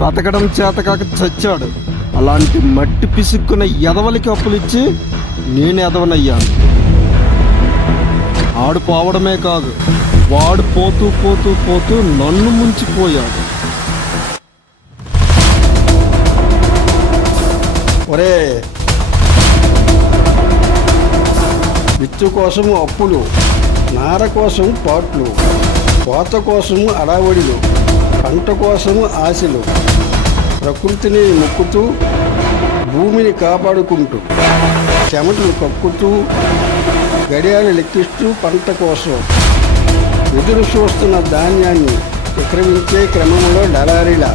బతకడం చేతకాక చచ్చాడు. అలాంటి మట్టి పిసుక్కున్న ఎదవలకి అప్పులిచ్చి నేను ఎదవనయ్యాను. ఆడు పోవడమే కాదు, వాడు పోతూ పోతూ పోతూ నన్ను ముంచిపోయాడు. ఒరే, విత్తు కోసం అప్పులు, నార కోసం పాట్లు, కోత కోసం అడావడిలు, పంట కోసం ఆశలు, ప్రకృతిని మొక్కుతూ భూమిని కాపాడుకుంటూ చెమటలు కక్కుతూ గడియాలు లెక్కిస్తూ పంట కోసం ఎదురు చూస్తున్న ధాన్యాన్ని విక్రమించే క్రమంలో డలారీల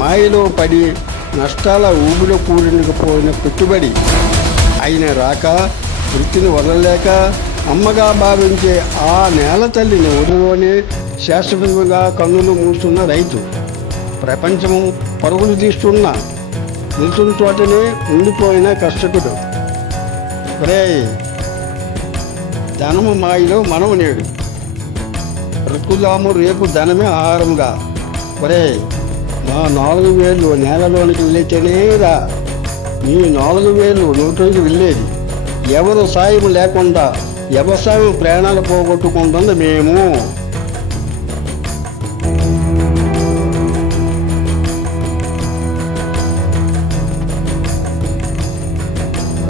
మాయలో పడి నష్టాల ఊబిలో కూడిపోయిన పెట్టుబడి అయిన రాక వృత్తిని వదలలేక అమ్మగా భావించే ఆ నేల తల్లిని ఒడిలోనే శాశ్వతంగా కన్నులు మూస్తున్న రైతు, ప్రపంచము పరుగులు తీస్తున్న నిల్చున్న చోటనే ఉండిపోయిన కష్టకుడు. ఒరే, ధనము మాయలో మనము నేడు, బ్రతుకుదాము రేపు ధనమే ఆహారంగా. ఒరే, నా 4 వేలు నేలలోనికి వెళ్ళేటేనే రా, నీ 4 వేలు నోట్లోకి వెళ్ళేది. ఎవరు సాయం లేకుండా వ్యవసాయం ప్రాణాలు పోగొట్టుకుంటుంది మేము.